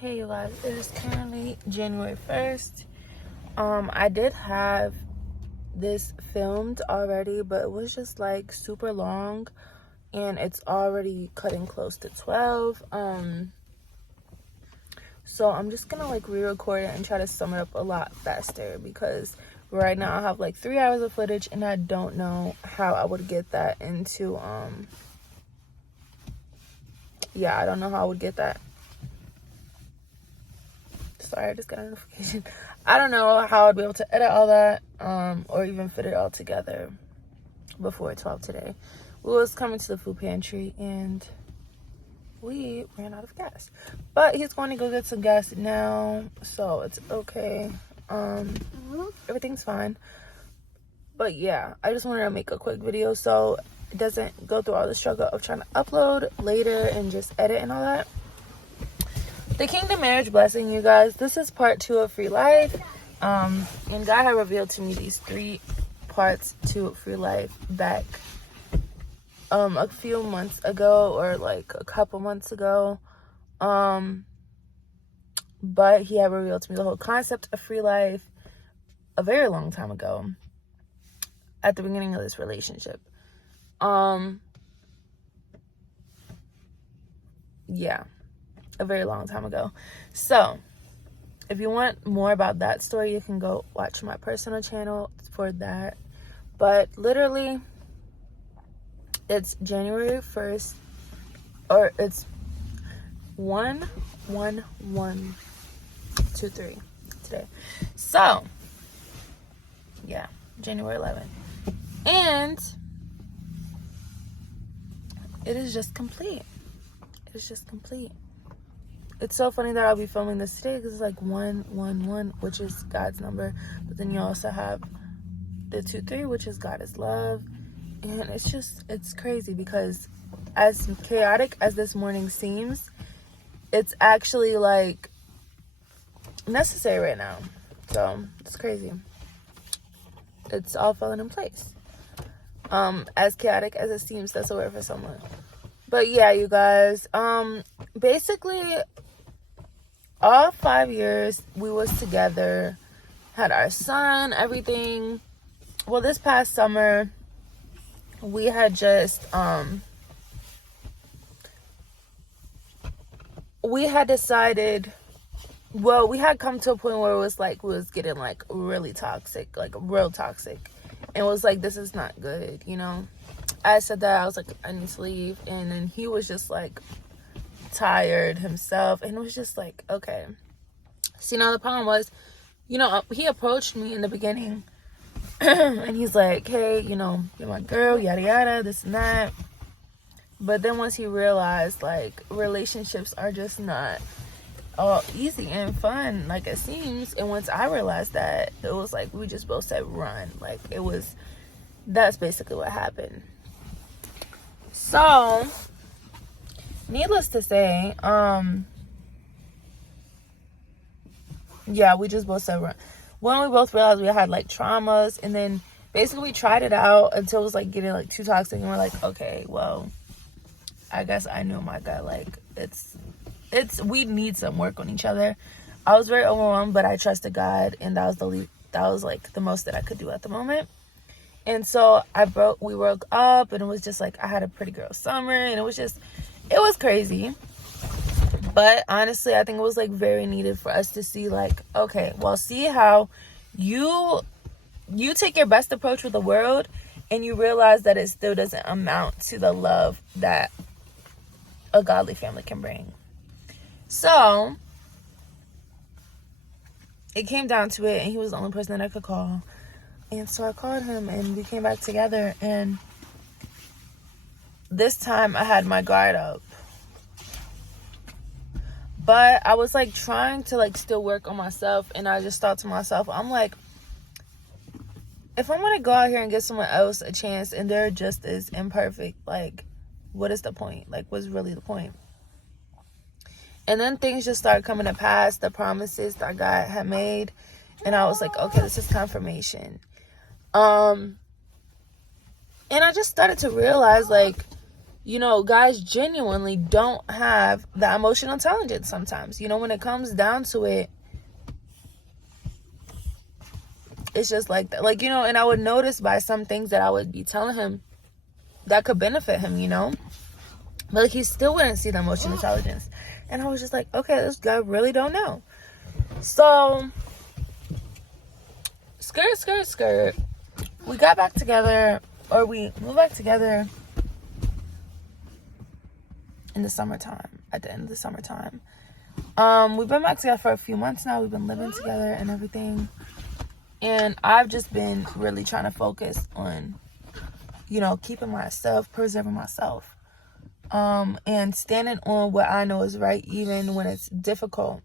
Hey you guys, it is currently January 1st. I did have this filmed already, but it was just like super long and it's already cutting close to 12. So I'm just gonna like re-record it and try to sum it up a lot faster because right now I have like 3 hours of footage and I don't know how I would get that into I don't know how I would get that. Sorry, I just got a notification. I don't know how I'd be able to edit all that or even fit it all together before 12 today. We was coming to the food pantry and we ran out of gas, but he's going to go get some gas now, so it's okay. Everything's fine. But yeah, I just wanted to make a quick video so it doesn't go through all the struggle of trying to upload later and just edit and all that. The Kingdom Marriage Blessing, you guys. This is part 2 of Free Life. And God had revealed to me these 3 parts to Free Life back a few months ago, or like a couple months ago. But he had revealed to me the whole concept of Free Life a very long time ago, at the beginning of this relationship. Yeah. A very long time ago. So if you want more about that story, you can go watch my personal channel for that. But literally, it's January 1st, or it's 1/11/23 today. So yeah, January 11th, and it is just complete. It is just complete. It's so funny that I'll be filming this today because it's like 111, which is God's number. But then you also have the 23, which is God is love. And it's crazy because as chaotic as this morning seems, it's actually like necessary right now. So it's crazy. It's all falling in place. As chaotic as it seems, that's a word for someone. But yeah, you guys, basically all 5 years we was together, had our son, everything. Well, this past summer we had just we had decided, well, we had come to a point where it was like we was getting like really toxic, like real toxic, and it was like, this is not good, you know. I said that, I was like, I need to leave, and then he was just like tired himself, and it was just like, okay. See, now the problem was, you know, he approached me in the beginning and he's like, hey, you know, you're my girl, yada yada, this and that. But then once he realized like relationships are just not all easy and fun like it seems, and once I realized that, it was like we just both said run. Like that's basically what happened. So needless to say, yeah, we just both said run. When we both realized we had like traumas, and then basically we tried it out until it was like getting like too toxic, and we're like, okay, well, I guess I knew my guy, like it's we need some work on each other. I was very overwhelmed, but I trusted God, and that was like the most that I could do at the moment. And so we broke up, and it was just like I had a pretty girl summer, and it was crazy. But honestly, I think it was like very needed for us to see like, okay, well, see how you take your best approach with the world, and you realize that it still doesn't amount to the love that a godly family can bring. So it came down to it, and he was the only person that I could call. And so I called him, and we came back together, and this time I had my guard up. But I was like trying to like still work on myself, and I just thought to myself, I'm like, if I'm gonna go out here and give someone else a chance and they're just as imperfect, like, what is the point? Like, what's really the point? And then things just started coming to pass, the promises that God had made, and I was like, okay, this is confirmation. And I just started to realize, like, you know, guys genuinely don't have the emotional intelligence sometimes. You know, when it comes down to it, it's just like that. Like, you know, and I would notice by some things that I would be telling him that could benefit him, you know? But like, he still wouldn't see the emotional intelligence. And I was just like, okay, this guy really don't know. So, skirt. We got back together, or we moved back together in the summertime, at the end of the summertime. We've been back together for a few months now. We've been living together and everything. And I've just been really trying to focus on, you know, keeping myself, preserving myself. And standing on what I know is right, even when it's difficult.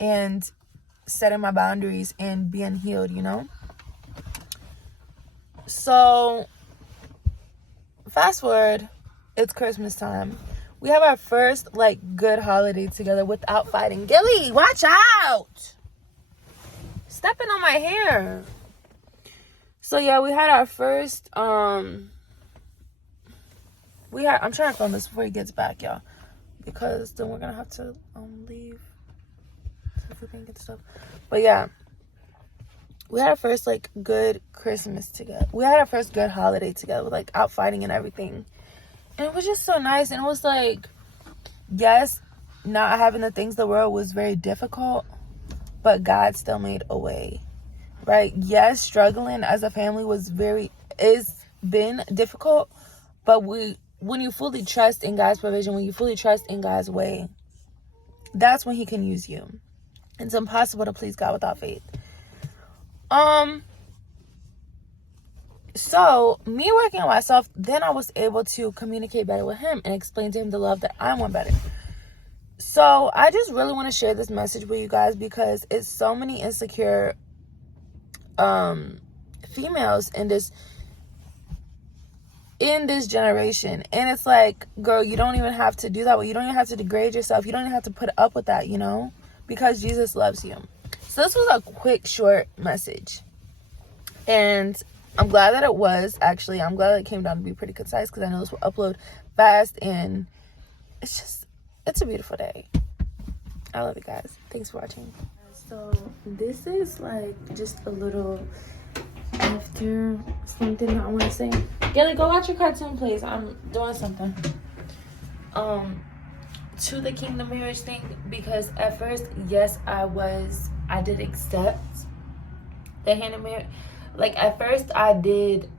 And setting my boundaries and being healed, you know? So, fast forward, it's Christmas time. We have our first, like, good holiday together without fighting. Gilly, watch out! Stepping on my hair. So, yeah, we had our first, I'm trying to film this before he gets back, y'all. Because then we're gonna have to, leave. So we can get stuff. But, yeah. We had our first, like, good Christmas together. We had our first good holiday together, like, out fighting and everything. And it was just so nice. And it was like, yes, not having the things of the world was very difficult, but God still made a way, right? Yes, struggling as a family is been difficult, but when you fully trust in God's provision, when you fully trust in God's way, that's when he can use you. It's impossible to please God without faith. So me working on myself, then I was able to communicate better with him and explain to him the love that I want better. So I just really want to share this message with you guys because it's so many insecure females in this generation. And it's like, girl, you don't even have to do that. You don't even have to degrade yourself. You don't even have to put up with that, you know, because Jesus loves you. So this was a quick, short message. And I'm glad that it was, actually. I'm glad that it came down to be pretty concise because I know this will upload fast. And it's a beautiful day. I love you guys. Thanks for watching. So this is like just a little after something I want to say. Gilly, go watch your cartoon, please. I'm doing something. To the kingdom marriage thing, because at first, yes, I did accept the hand in marriage. Like, at first, I did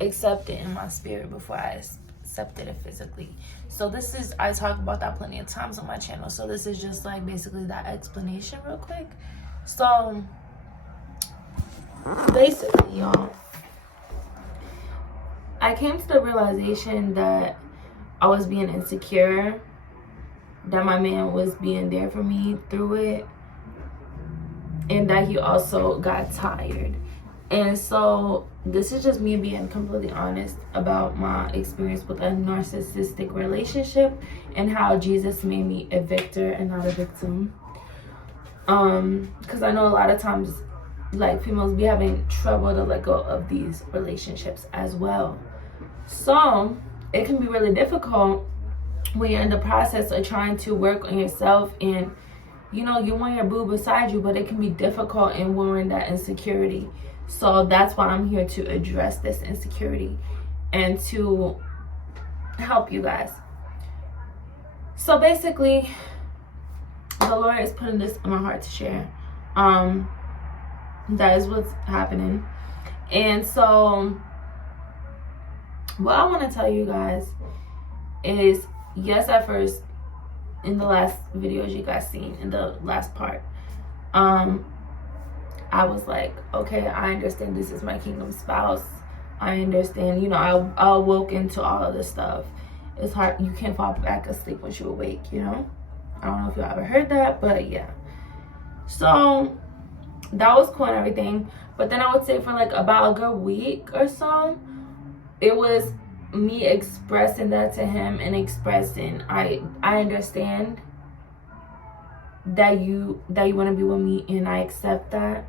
accept it in my spirit before I accepted it physically. So I talk about that plenty of times on my channel. So this is just like basically that explanation real quick. So basically, y'all, I came to the realization that I was being insecure, that my man was being there for me through it, and that he also got tired. And so this is just me being completely honest about my experience with a narcissistic relationship and how Jesus made me a victor and not a victim. Because I know a lot of times, like, females be having trouble to let go of these relationships as well. So it can be really difficult when you're in the process of trying to work on yourself, and you know you want your boo beside you, but it can be difficult in wearing that insecurity. So that's why I'm here to address this insecurity and to help you guys. So basically, the Lord is putting this in my heart to share. That is what's happening. And so what I want to tell you guys is, yes, at first, in the last videos you guys seen, in the last part, I was like, okay, I understand this is my kingdom spouse. I understand, you know, I woke into all of this stuff. It's hard, you can't fall back asleep once you awake, you know? I don't know if you ever heard that, but yeah. So that was cool and everything. But then I would say for like about a good week or so, it was me expressing that to him and expressing, I understand that you want to be with me, and I accept that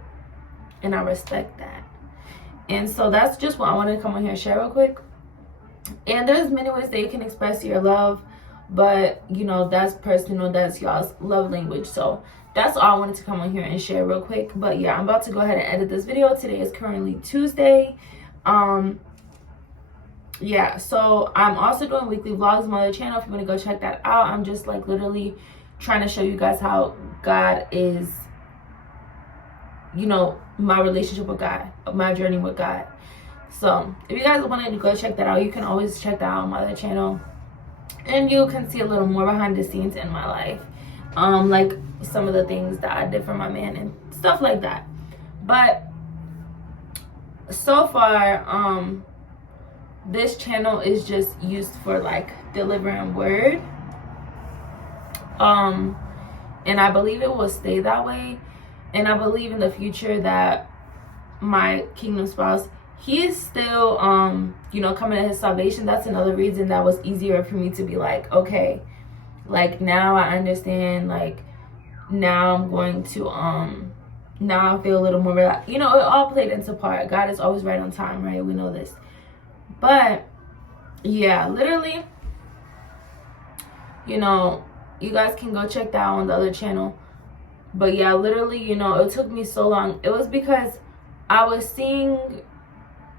and I respect that. And so that's just what I wanted to come on here and share real quick. And there's many ways that you can express your love, but you know, that's personal, that's y'all's love language. So that's all I wanted to come on here and share real quick. But yeah, I'm about to go ahead and edit this video. Today is currently Tuesday. Yeah, so I'm also doing weekly vlogs on my other channel if you want to go check that out. I'm just like literally trying to show you guys how God is, you know, my relationship with God, my journey with God. So if you guys wanted to go check that out, you can always check that out on my other channel, and you can see a little more behind the scenes in my life, like some of the things that I did for my man and stuff like that. But so far, this channel is just used for like delivering word, and I believe it will stay that way. And I believe in the future that my kingdom spouse, he is still you know, coming to his salvation. That's another reason that was easier for me to be like, okay, like now I understand, like now I'm going to now I feel a little more relaxed. You know, it all played into part. God is always right on time, right? We know this. But yeah, literally, you know, you guys can go check that out on the other channel. But yeah, literally, you know, it took me so long. It was because I was seeing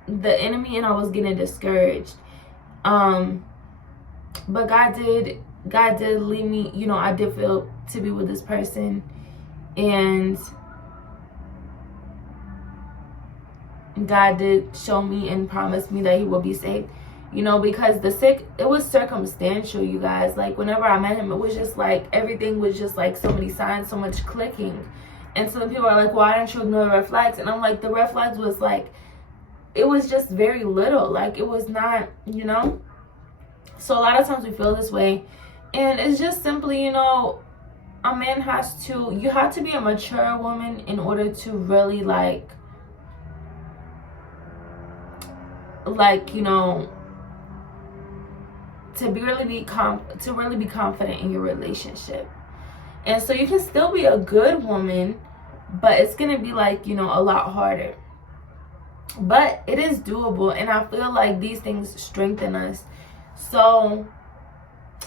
the enemy and I was getting discouraged. But God did lead me, you know, I did feel to be with this person, and God did show me and promise me that he will be saved, you know, because it was circumstantial, you guys. Like whenever I met him, it was just like everything was just like so many signs, so much clicking. And some people are like, why didn't you ignore the red flags? And I'm like, the red flags was like, it was just very little. Like it was not, you know. So a lot of times we feel this way, and it's just simply, you know, a man you have to be a mature woman in order to really like, you know, to really be confident in your relationship. And so you can still be a good woman, but it's gonna be like, you know, a lot harder. But it is doable, and I feel like these things strengthen us. So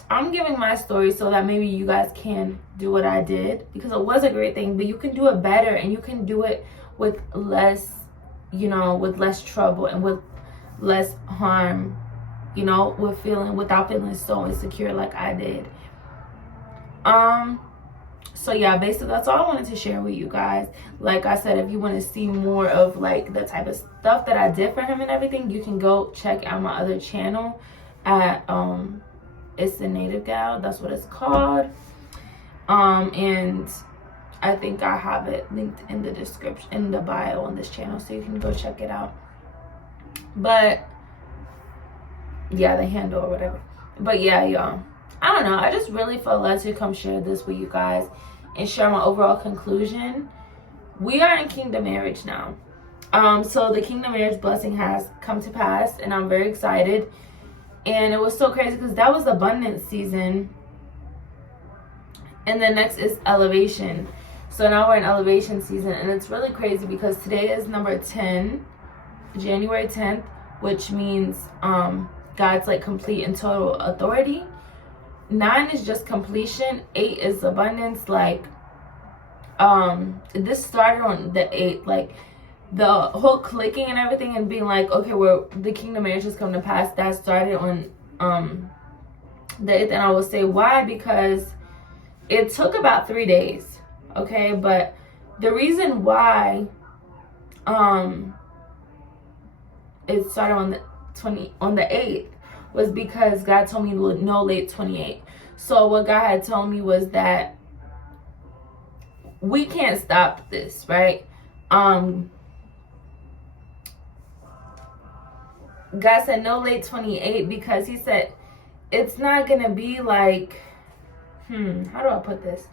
I'm giving my story so that maybe you guys can do what I did, because it was a great thing, but you can do it better, and you can do it with less, you know, with less trouble and with less harm, you know, without feeling so insecure like I did. So yeah, basically that's all I wanted to share with you guys. Like I said, if you want to see more of like the type of stuff that I did for him and everything, you can go check out my other channel at It's the Native Gal. That's what it's called. And I think I have it linked in the description, in the bio on this channel, so you can go check it out. But yeah, the handle or whatever. But yeah, y'all, I don't know, I just really felt led to come share this with you guys and share my overall conclusion. We are in kingdom marriage now. So the kingdom marriage blessing has come to pass, and I'm very excited. And it was so crazy because that was abundance season, and then next is elevation. So now we're in elevation season, and it's really crazy because today is number 10, January 10th, which means God's like complete and total authority. 9 is just completion. 8 is abundance. Like this started on the 8th, like the whole clicking and everything, and being like, okay, well, the kingdom marriage has come to pass. That started on the 8th, and I will say why, because it took about 3 days, okay? But the reason why it started on the 8th was because God told me no late 28. So what God had told me was that we can't stop this, right? God said no late 28 because he said it's not gonna be like, how do I put this?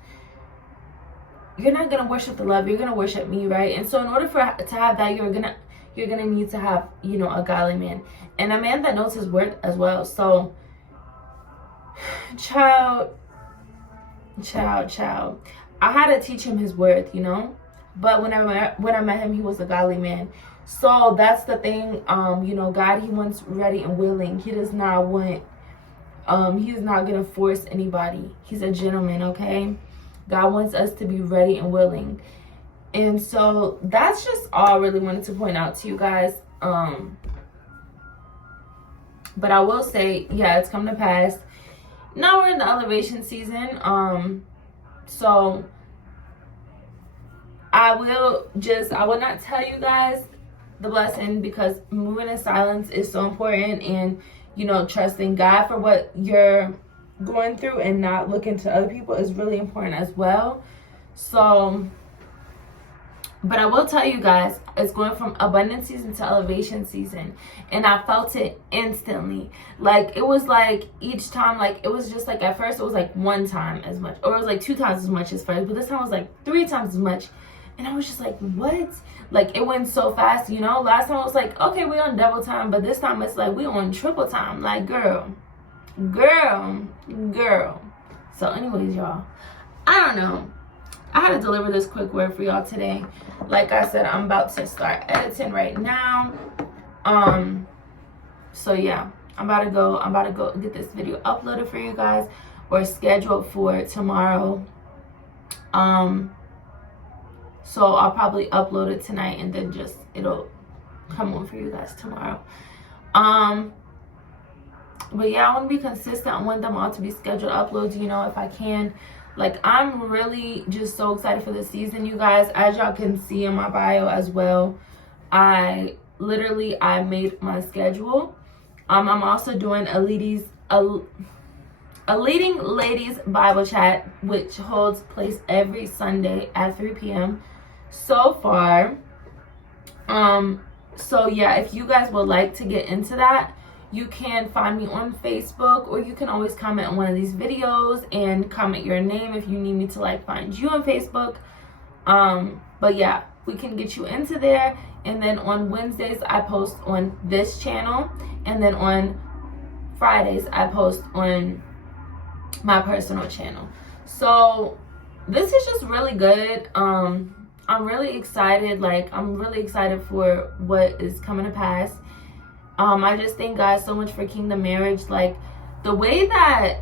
You're not gonna worship the love, you're gonna worship me, right? And so in order to have that, you're gonna need to have, you know, a godly man, and a man that knows his worth as well. So child, I had to teach him his worth, you know. But when I met him, he was a godly man. So that's the thing. You know, God, he wants ready and willing. He does not want, he's not gonna force anybody. He's a gentleman, okay? God wants us to be ready and willing. And so that's just all I really wanted to point out to you guys. But I will say, yeah, it's come to pass. Now we're in the elevation season. So I will not tell you guys the blessing, because moving in silence is so important, and you know, trusting God for what you're going through and not looking to other people is really important as well. So, but I will tell you guys, it's going from abundance season to elevation season, and I felt it instantly. Like, it was like each time, like, it was just like, at first it was like 1 time as much, or it was like 2 times as much as first, but this time it was like 3 times as much. And I was just like, what? Like, it went so fast, you know? Last time I was like, okay, we on double time, but this time it's like we on triple time. Like, girl. So anyways, y'all, I don't know. I had to deliver this quick word for y'all today. Like I said, I'm about to start editing right now. So yeah, I'm about to go get this video uploaded for you guys, or scheduled for tomorrow. So I'll probably upload it tonight, and then just it'll come on for you guys tomorrow. But yeah, I want to be consistent. I want them all to be scheduled uploads, you know, if I can. Like, I'm really just so excited for this season, you guys. As y'all can see in my bio as well, I made my schedule. I'm also doing a leading ladies Bible chat, which holds place every Sunday at 3 p.m. so far. So yeah, if you guys would like to get into that, you can find me on Facebook, or you can always comment on one of these videos and comment your name if you need me to like find you on Facebook. But yeah, we can get you into there. And then on Wednesdays I post on this channel, and then on Fridays I post on my personal channel. So this is just really good. I'm really excited. Like, I'm really excited for what is coming to pass. I just thank God so much for Kingdom Marriage. Like, the way that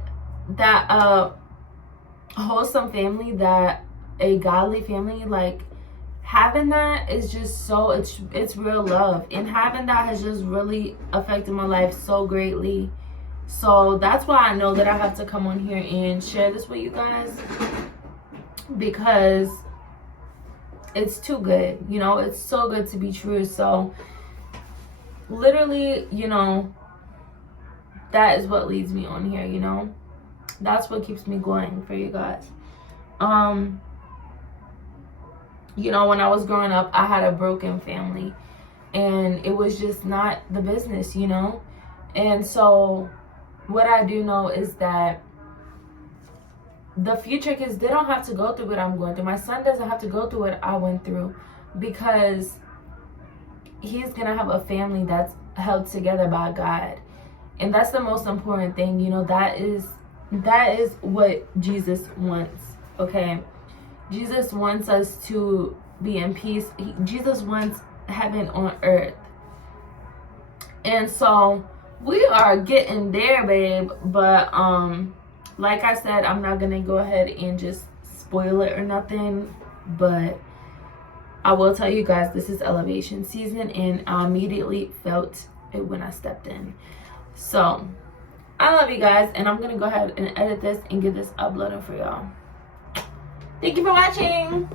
wholesome family, that a godly family, like, having that is just so, it's real love, and having that has just really affected my life so greatly. So that's why I know that I have to come on here and share this with you guys, because it's too good, you know, it's so good to be true. So literally, you know, that is what leads me on here, you know. That's what keeps me going for you guys. You know, when I was growing up, I had a broken family, and it was just not the business, you know. And so what I do know is that the future kids, they don't have to go through what I'm going through. My son doesn't have to go through what I went through, because he's gonna have a family that's held together by God. And that's the most important thing, you know. That is what Jesus wants, okay? Jesus wants us to be in peace. Jesus wants heaven on earth. And so we are getting there, babe. But like I said, I'm not gonna go ahead and just spoil it or nothing, but I will tell you guys, this is elevation season, and I immediately felt it when I stepped in. So I love you guys, and I'm gonna go ahead and edit this and get this uploaded for y'all. Thank you for watching.